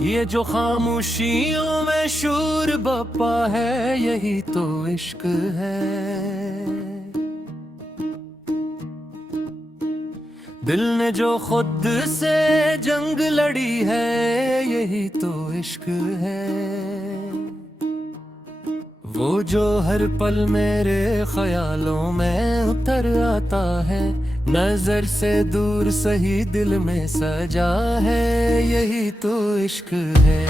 ये जो खामोशियों में शूर बपा है, यही तो इश्क है। दिल ने जो खुद से जंग लड़ी है, यही तो इश्क है। वो जो हर पल मेरे ख्यालों में उतर आता है, नजर से दूर सही दिल में सजा है, यही तो इश्क है।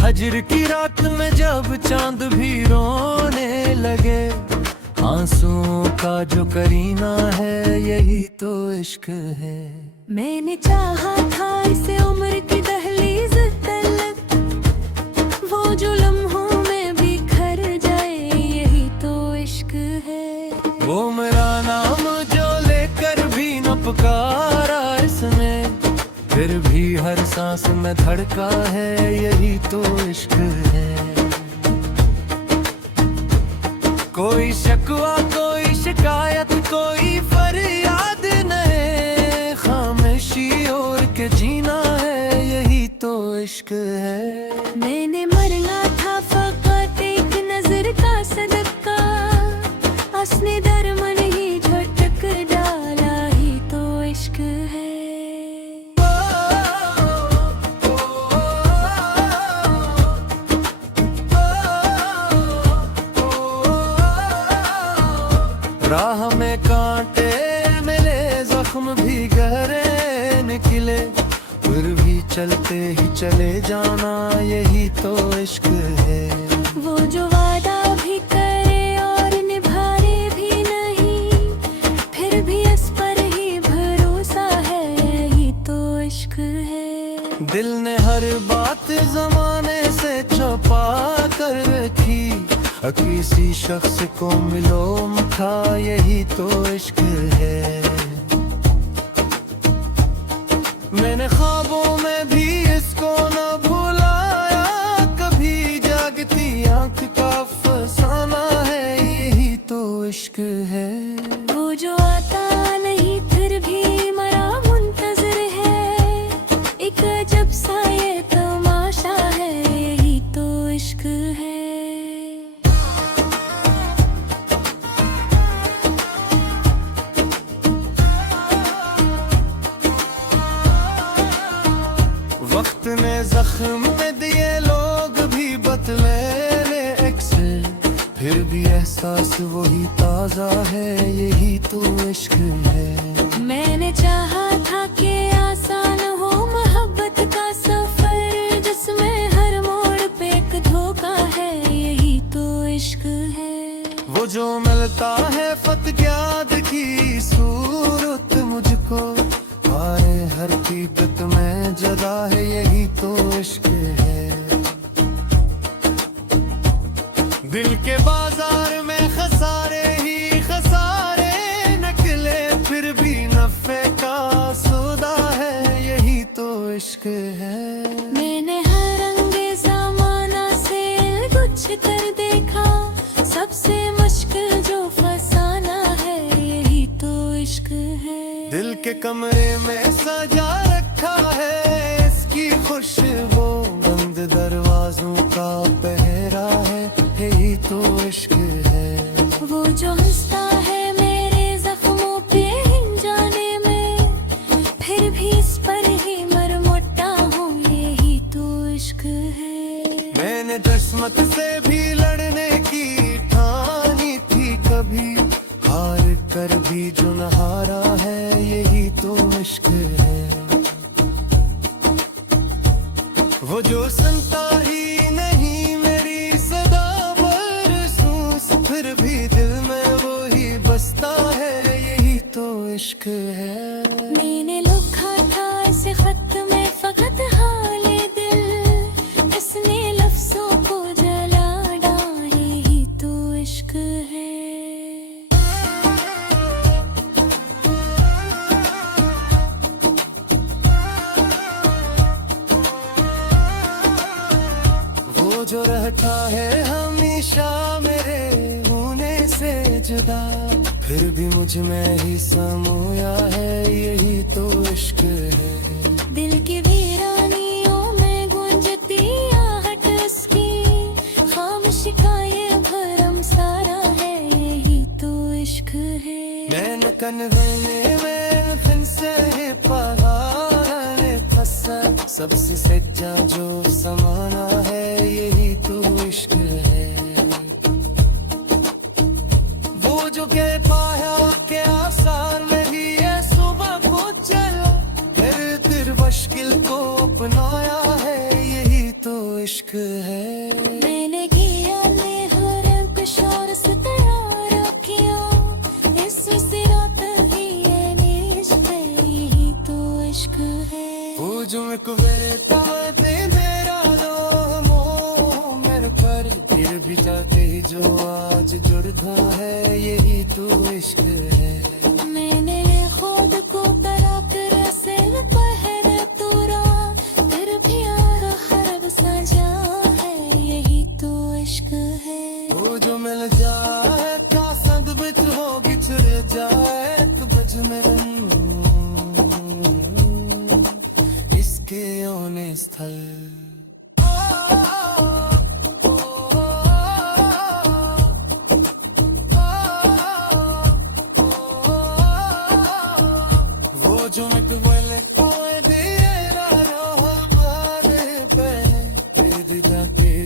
हजर की रात में जब चांद भी रोने लगे, आंसुओं का जो करीना है, यही तो इश्क है। मैंने चाहा था इसे उम्र की दहलीज तलक, वो जो लम्हों में बिखर जाए, यही तो इश्क है। वो मेरा नाम जो लेकर भी न पुकारा इसने, फिर भी हर सांस में धड़का है, यही तो इश्क है। कोई शिकवा, कोई शिकायत, कोई फरियाद नहीं, खामोशी ओढ़ के जीना है, यही तो इश्क है। मैंने मरना था फकत एक नजर का सदका, असने दरमन ही झटक डाला, ही तो इश्क है। राह में कांटे मिले, जख्म भी गहरे निकले, फिर भी चलते ही चले जाना, यही तो इश्क है। वो जो वादा भी करे और निभाए भी नहीं, फिर भी इस पर ही भरोसा है, यही तो इश्क है। दिल ने हर बात जमाने से छुपा कर रखी, किसी शख्स को मिलो था, यही तो इश्क है। मैंने ख्वाबों में भी इसको न भुलाया कभी, जागती आंख का फसाना है, यही तो इश्क है। वो जो आता नहीं फिर भी मरा मुंतजर है, एक अजब सा ये तमाशा है, यही तो इश्क है। वक्त ने जख्म में दिए लोग भी बदले एक से, फिर भी एहसास वही ताजा है, यही तो इश्क है। मैंने चाहा था कि आसान हो मोहब्बत का सफर, जिसमें हर मोड़ पे एक धोखा है, यही तो इश्क है। वो जो मिलता है फतयाद की सूरत मुझको, आए हर हकीकत में जदा है, यही तो इश्क है। दिल के बाजार में खसारे ही खसारे निकले, फिर भी नफे का सौदा है, यही तो इश्क है। मैंने हर रंगे ज़माना से कुछ कर देखा, सबसे मुश्किल जो फसाना है, यही तो इश्क है। दिल के कमरे में सजा रखा है इसकी खुशबू, बंद दरवाजों का पहरा है, यही तो इश्क है। वो जो हंसता है मेरे जख्मों पे हिन जाने में, फिर भी इस पर ही मरमोटा हूँ, यही तो इश्क है। मैंने किस्मत से भी लड़ने की ठानी थी कभी, हार कर भी जो न हारा है, यही तो इश्क है। वो जो सुनता ही नहीं मेरी सदा बरसूस, फिर भी दिल में वो ही बसता है, यही तो इश्क है। मैंने लिखा था इस खत में फकत हाले दिल, इसने लफ्जों को जला डाला, यही तो इश्क है। जो रहता है हमेशा मेरे होने से जुदा, फिर भी मुझ में ही समोया है, यही तो सबसे सच्चा जो समाना है यही तो इश्क है। वो जो कह पाया कि आसान नहीं है सुबह को चला, फिर मुश्किल को अपनाया है यही तो इश्क है। मैंने किया ले हर एक शोर से तैयार किया, इस सिरात ही है इश्क है, यही तो इश्क है। वो जो मेरा तेरा मोह मेरे पर फिर भी जाते ही जो आज जुड़ता है यही तो इश्क है। मैंने खुद को कराकर से पहले तोरा, फिर भी यार हर सजा है यही तो इश्क है। वो जो मिल जाए का संग बिच हो बिछड़ जाए तो बज में इसके होने स्थल। वो जो मैं बोले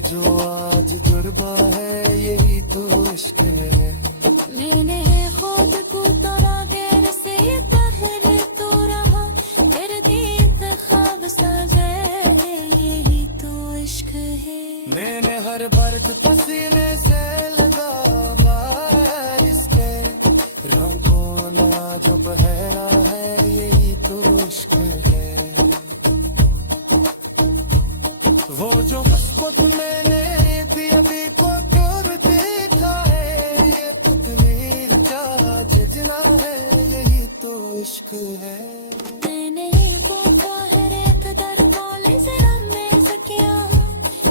जो आज जुड़वा है यही तो इश्क है। मैंने खुद को तोरा गैर से पहले तो रहा, फिर दीद ख्वाब सजा है यही तो इश्क है। मैंने हर बर्द पसीने से लगा इसके रंगों ना जो बहरा है यही तो इश्क है। वो जो मुस्कुत मैंने भी अभी को दूर देखा है ये तस्वीर का जजना है यही तो इश्क है। मैंने को बाहर एक दर बोले जरा मैं सकिया,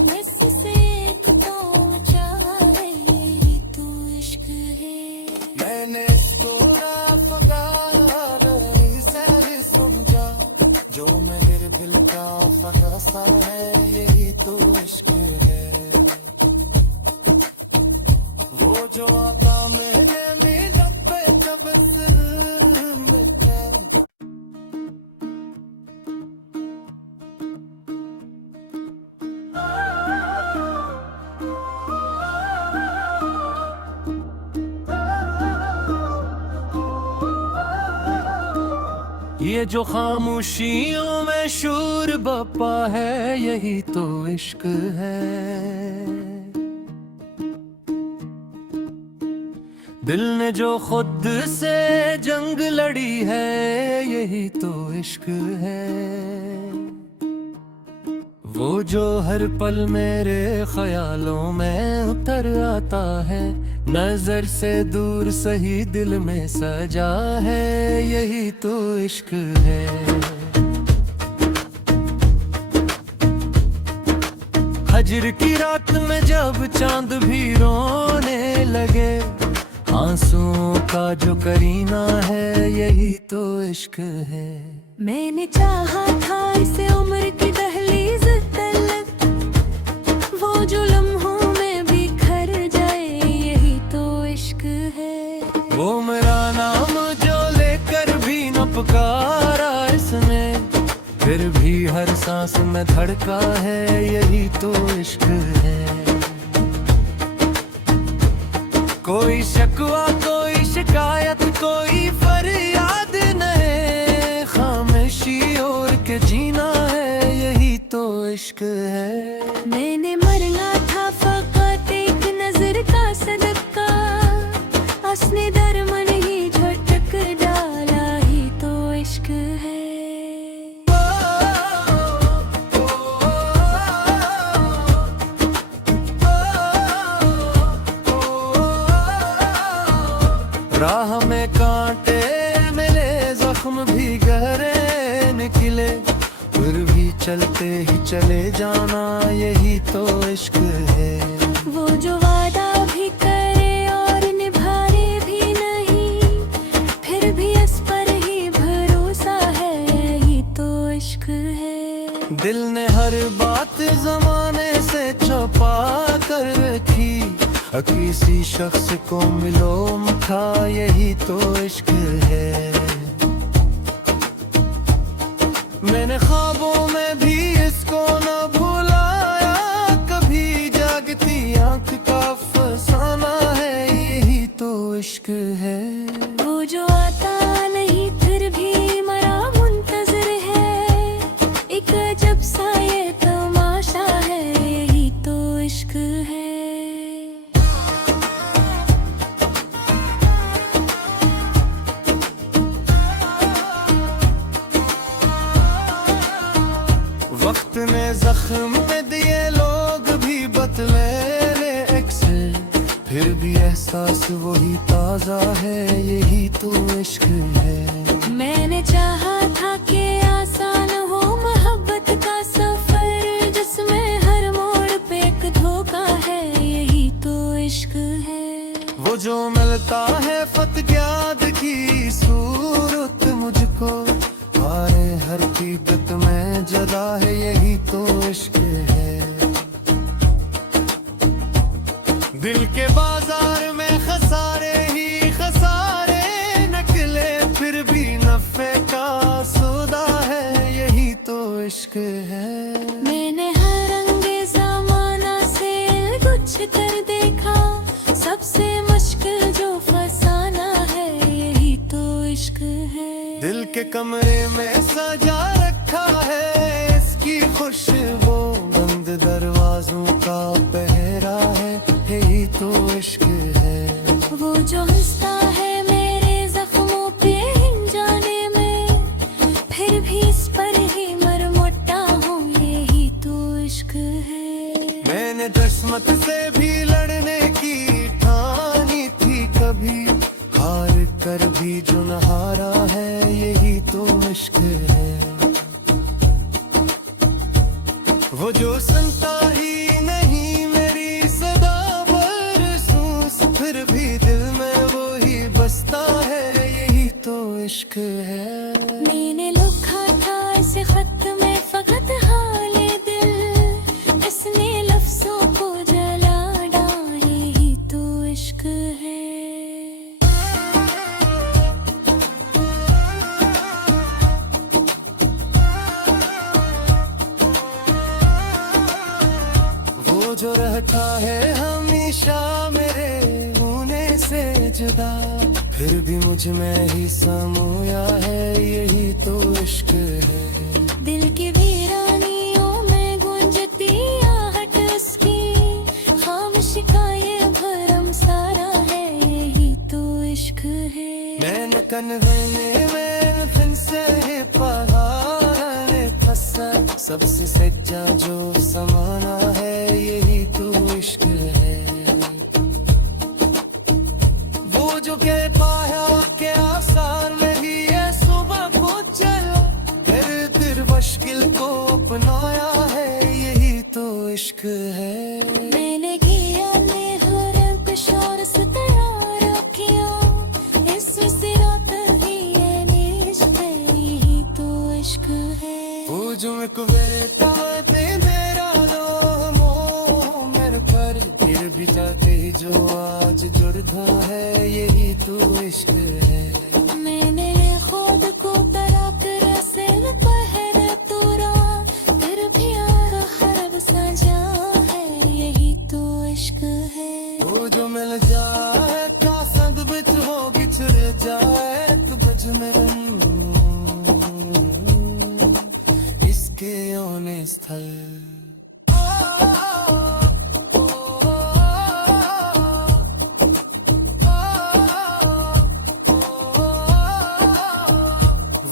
मिस से एक तो चाहे यही तो इश्क है। मैंने इसको फगाना नहीं सही समझा, जो मेरे दिल का फगासा है यही तो इश्क है। वो जो आता मेरे मिलन पे तबस्सुम में ये जो खामोशियों में शूर बपा है यही तो इश्क है। दिल ने जो खुद से जंग लड़ी है यही तो इश्क है। वो जो हर पल मेरे ख्यालों में उतर आता है, नजर से दूर सही दिल में सजा है यही तो इश्क है। हजर की रात में जब चांद भी रोने लगे, आंसुओं का जो करीना है यही तो इश्क है। मैंने चाहा था इसे उम्र की दहलीज तलक, वो जो लम्हों में बिखर जाए यही तो इश्क है। वो मेरा नाम जो लेकर भी न पुकारा इसने, फिर भी हर सांस में धड़का है यही तो इश्क है। कोई शकवा कोई शिकायत कोई फरियाद नहीं, खामोशी और के जीना है यही तो इश्क है। मैंने मरना था फकत एक नजर का सदका, असने दरमन ही झटक डाला ही तो इश्क है। राह में कांटे मिले जख्म भी गहरे निकले, फिर भी चलते ही चले जाना यही तो इश्क है। वो जो वादा भी करे और निभाए भी नहीं, फिर भी इस पर ही भरोसा है यही तो इश्क है। दिल ने हर बात जमाने से छुपा कर रखी, किसी शख्स को मिलो था यही तो इश्क है। मैंने ख्वाबों में भी कितने जख्म में दिए लोग भी बदले एक से, फिर भी एहसास वही ताजा है, यही तो इश्क है। मैंने चाहा था कि आसान हो मोहब्बत का सफर, जिसमें हर मोड़ पे एक धोखा है, यही तो इश्क है। वो जो मिलता है फतग्याद की सूरत मुझको, हारे हर तीबत में जदा है, यही तो इश्क है। दिल के बाजार में खसारे ही खसारे निकले, फिर भी नफे का सौदा है, यही तो इश्क है। मैंने हर रंगे ज़माना से कुछ कर देखा, सबसे मुश्किल जो फसाना है, यही तो इश्क है। दिल के कमरे में सजा रखा है इसकी खुशबू, बंद दरवाजों का पहरा है, यही तो इश्क है। वो जो हंसता है मेरे जख्मों पे हिन जाने में, फिर भी इस पर ही मर मोटा हूँ, यही तो इश्क है। मैंने दुश्मत से भी लड़ने की ठानी थी कभी, हार कर भी जो न हारा है, यही तो इश्क है। वो जो सुनता ही नहीं मेरी सदा बरसूस, फिर भी दिल में वो ही बसता है, यही तो इश्क है। मैंने लिखा था इस खत में फकत हाले दिल, इसने लफ्जों को जला डाला, यही तो इश्क है। वो जो रहता है हमेशा मेरे होने से जुदा, फिर भी मुझ में ही समोया है, यही तो इश्क है। दिल की वीरानियों में गूंजती आहट उसकी, खामोशी का ये भरम सारा है, यही तो इश्क है। मैंने कनवेने में फिर से पहाड़ फंसा, सबसे सच्चा जो समाना है, यही तो इश्क है। वो जो कह पाया के आसार नहीं है, सुबह को चला फिर दिल मुश्किल को अपनाया है, यही तो इश्क है। मैंने किया ने हर कुछ और से तैयार किया, इस सिरात ही ये निश्क है, यही तो इश्क है। वो जो मैं कुबेरता दे मेरा मोह मेरे पर, फिर भी जाते ही जो आज जुड़ता है, यही तो इश्क है। मैंने खुद को करा कर से पहले तोरा, फिर भी हर सजा है, यही तो इश्क है। वो जो मिल जाए का संग बिच हो बिछड़ जाए, तू बज मेरे इसके ओने स्थल।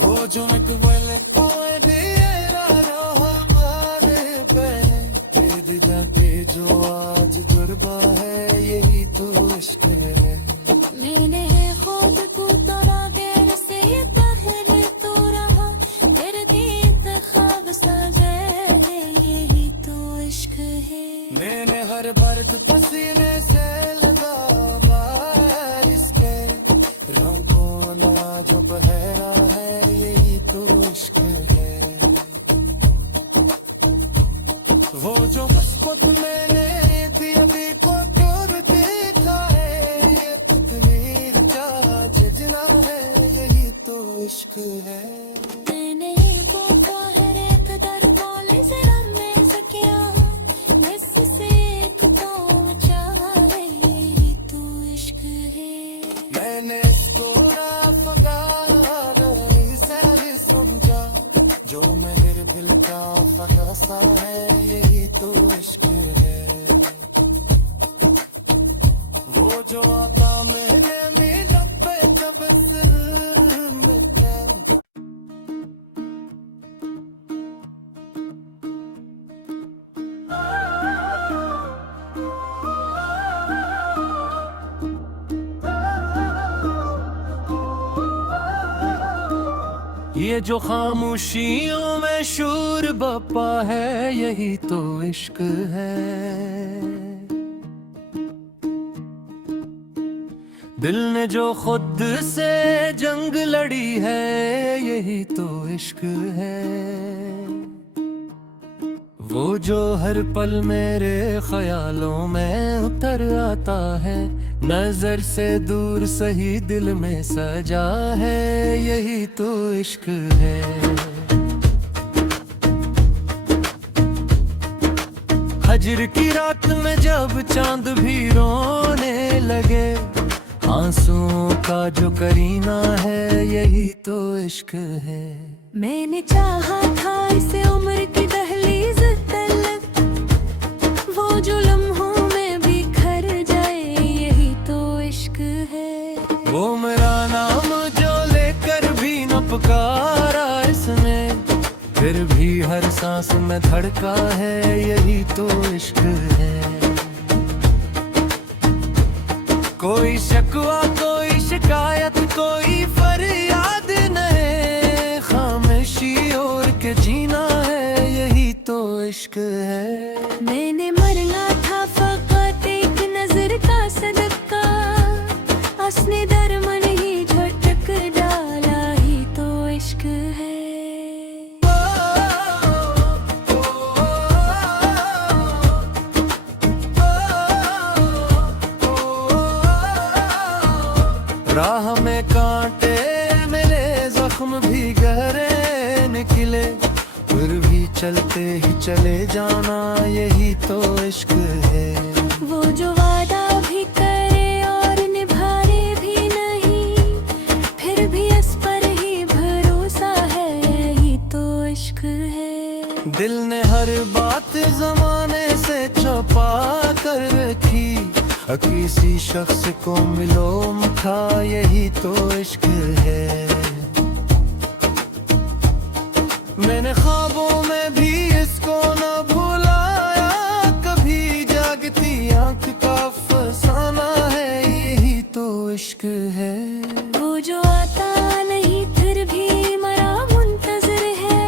वो जो एक वेले ओए दिएरा हमारे पे, दे जाते जो आज जुड़वा है, यही तो इश्क है। मैंने खुद को तोड़ा गैर से पहले तो रहा, फिर गीत ख्वाब सजा है, यही तो इश्क है। मैंने हर बर्द पसीने से लगा इसके, रंगों ना जो बहरा है, यही तो इश्क है। वो जो बचपन मैंने थी अभी को दूर देखा है, ये तकदीर का जजना है, यही तो इश्क है। मैंने को बाहर एक दर बोले से रन सकिया, बस से एक तो चाहे, यही तो इश्क है। मैंने तोरा फगाना नहीं से समझा, जो मेरे दिल का फगासा है, यही तो इश्क है। वो जो आता मेरे मिनट पे जब सिर में ये जो खामोशियों में शूर बपा है, यही तो इश्क है। दिल ने जो खुद से जंग लड़ी है, यही तो इश्क है। वो जो हर पल मेरे ख्यालों में उतर आता है, नजर से दूर सही दिल में सजा है, यही तो इश्क है। हजर की रात में जब चांद भी रोने लगे, आंसुओं का जो करीना है, यही तो इश्क है। मैंने चाहा था इसे उम्र की दहलीज तलक, वो जो लम्हों में बिखर जाए, यही तो इश्क है। वो मेरा नाम जो लेकर भी न पुकारा इसने, फिर भी हर सांस में धड़का है, यही तो इश्क है। कोई शिकवा कोई शिकायत कोई फरियाद नहीं, खामोशी ओढ़ के जीना है, यही तो इश्क है। मैंने मरना था फकत एक नजर का सदका, असने दरमन ही झटक डाला, ही तो इश्क है। राह में कांटे मिले, जख्म भी गहरे निकले, फिर भी चलते ही चले जाना, यही तो इश्क है। वो जो वादा भी करे और निभाए भी नहीं, फिर भी इस पर ही भरोसा है, यही तो इश्क है। दिल ने हर बात जमाने से छुपा कर रखी, किसी शख्स को मिलोम था, यही तो इश्क है। मैंने ख्वाबों में भी इसको न भुलाया कभी, जागती आंख का फसाना है, यही तो इश्क है। वो जो आता नहीं फिर भी मरा मुंतजर है,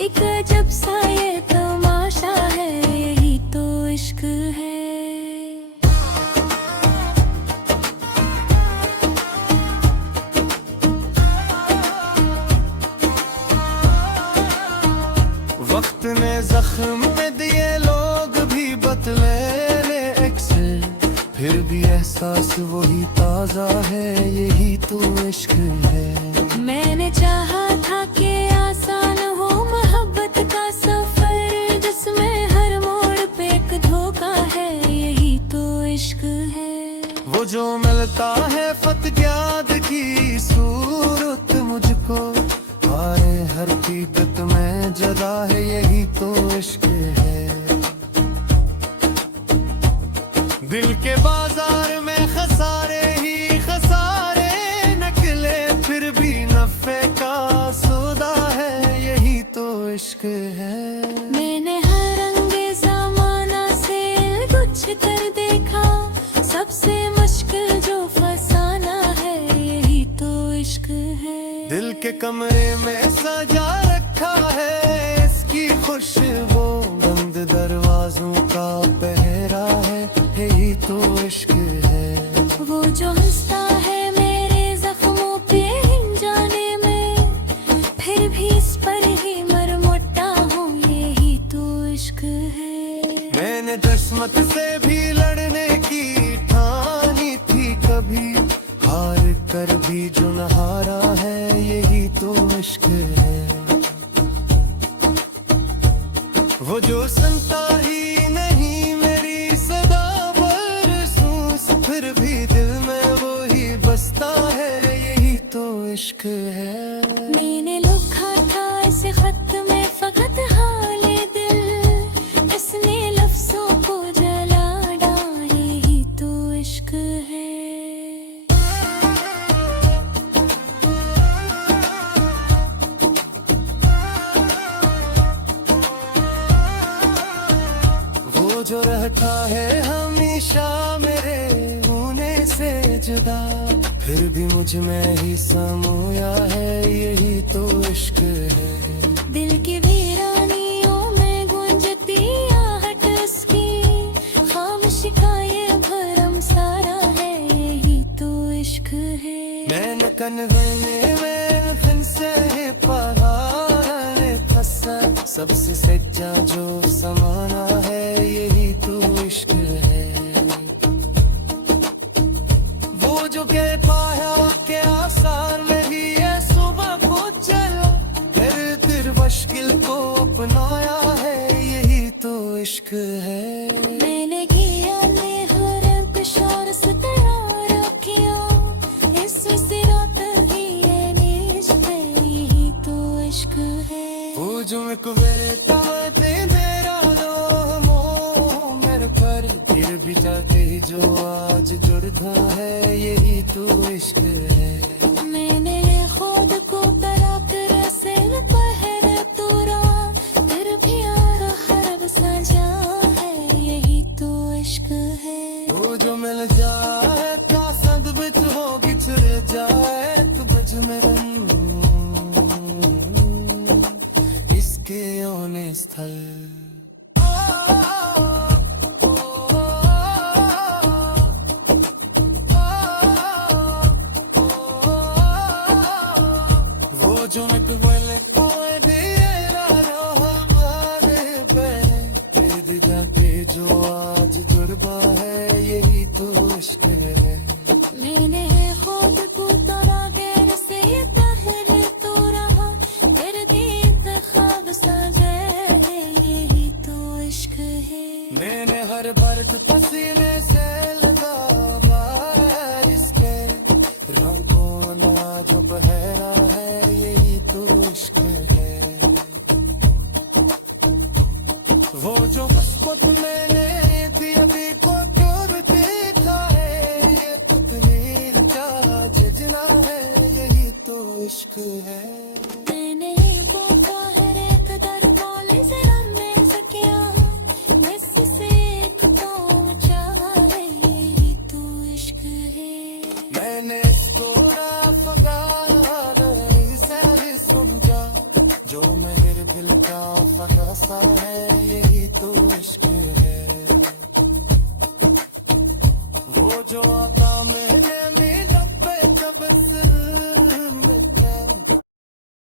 एक अजब सा ये तमाशा है, यही तो इश्क है। वक्त ने जख्म में दिए लोग भी बदले एक से, फिर भी एहसास वही ताजा है, यही तो इश्क है। मैंने चाहा था कि आसान हो मोहब्बत का सफर, जिसमें हर मोड़ पे एक धोखा है, यही तो इश्क है। वो जो मिलता है फतग्याद की सूरत मुझको, हारे हर हकीकत में जदा है, यही तो इश्क है। दिल के बाजार में खसारे ही खसारे निकले, फिर भी नफे का सौदा है, यही तो इश्क है। मैंने हर रंगे ज़माना से कुछ कर देखा, सबसे मुश्किल जो फसाना है, यही तो इश्क है। दिल के कमरे में सजा रखा है इसकी खुशबू, बंद दरवाजों का पहरा है, यही तो इश्क है। वो जो हंसता है मेरे जख्मों पे हिन जाने में, फिर भी इस पर ही मरमोटा हूँ, यही तो इश्क है। मैंने किस्मत से भी लड़ने की ठानी थी कभी, हार कर भी जो न हारा है, यही तो इश्क है। वो जो सुनता ही नहीं मेरी सदा बरसूस, फिर भी दिल में वो ही बसता है, यही तो इश्क है। मैंने लिखा था इस खत में फकत हाले दिल, इसने लफ्जों को जला डाला, यही तो इश्क है। जो रहता है हमेशा मेरे होने से जुदा, फिर भी मुझ में ही समोया है, यही तो इश्क है। दिल की वीरानियों में गूंजती आहट उसकी, खामोशी का ये भरम सारा है, यही तो इश्क है। मैंने कनवने में फिर से ही पहाड़े फंसा, सबसे सच्चा जो समाना है, यही तो इश्क है। वो जो कहता है के आसार में ही है, सुबह को चलो फिर मुश्किल को अपनाया है, यही तो इश्क है। मैंने किया हर कुशार से तैयार किया, इस सिरात ही ये निश्क है, यही तो इश्क है। वो जो मेरे मेरे ताते मेरा दो मोह मेरे पर, फिर भी जाते ही जो आज जुड़ता है, यही तो इश्क है। मैंने खुद को तरा कर से पहले तोड़ा, फिर भी यार हर सजा है, यही तो इश्क है। वो जो मिल जाए का सद बिच हो बिछड़ जाए, तो बच मेरे इसके ओने स्थल। वो जो मैं बोले ओए दिया हमारे पे, फिर जाके जो आज जुड़वा है, यही तो इश्क है। मैंने खुद को तरा गैर से पहले तो रहा, फिर गीत ख्वाब सजा है, यही तो इश्क है। मैंने हर बर्फ पसीने से लगावा है इसके, रंगों ना जो बहरा है, यही तो इश्क है। वो जो बसपत मैंने थी अभी को क्यों देखा है, ये तकदीर का जजना है, यही तो इश्क है। मैंने वो बाहर एक दर बोले जरा मैं सकिया, मिस से एक तो चाहा है, यही तो इश्क है। मैंने थोड़ा फगाना नहीं से समझा, जो मेरे दिल का फगासा है, ये